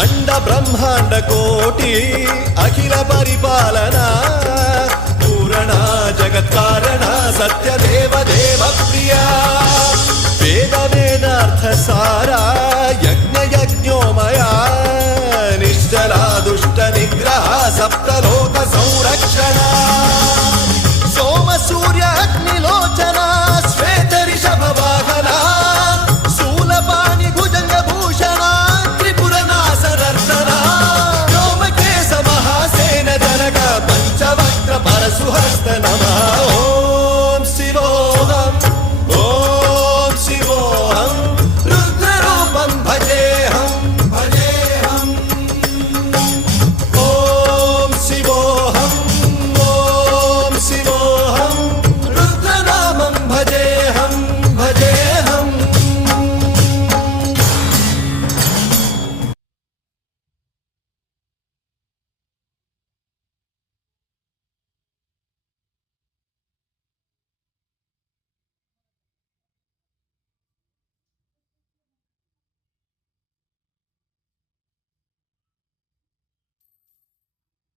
అండ బ్రహ్మాండ కోటి అఖిల పరిపాలన పూరణ జగత్కారణ సత్యదేవ దేవ ప్రియ వేద వేదార్థ సారా యజ్ఞ యజ్ఞోమయ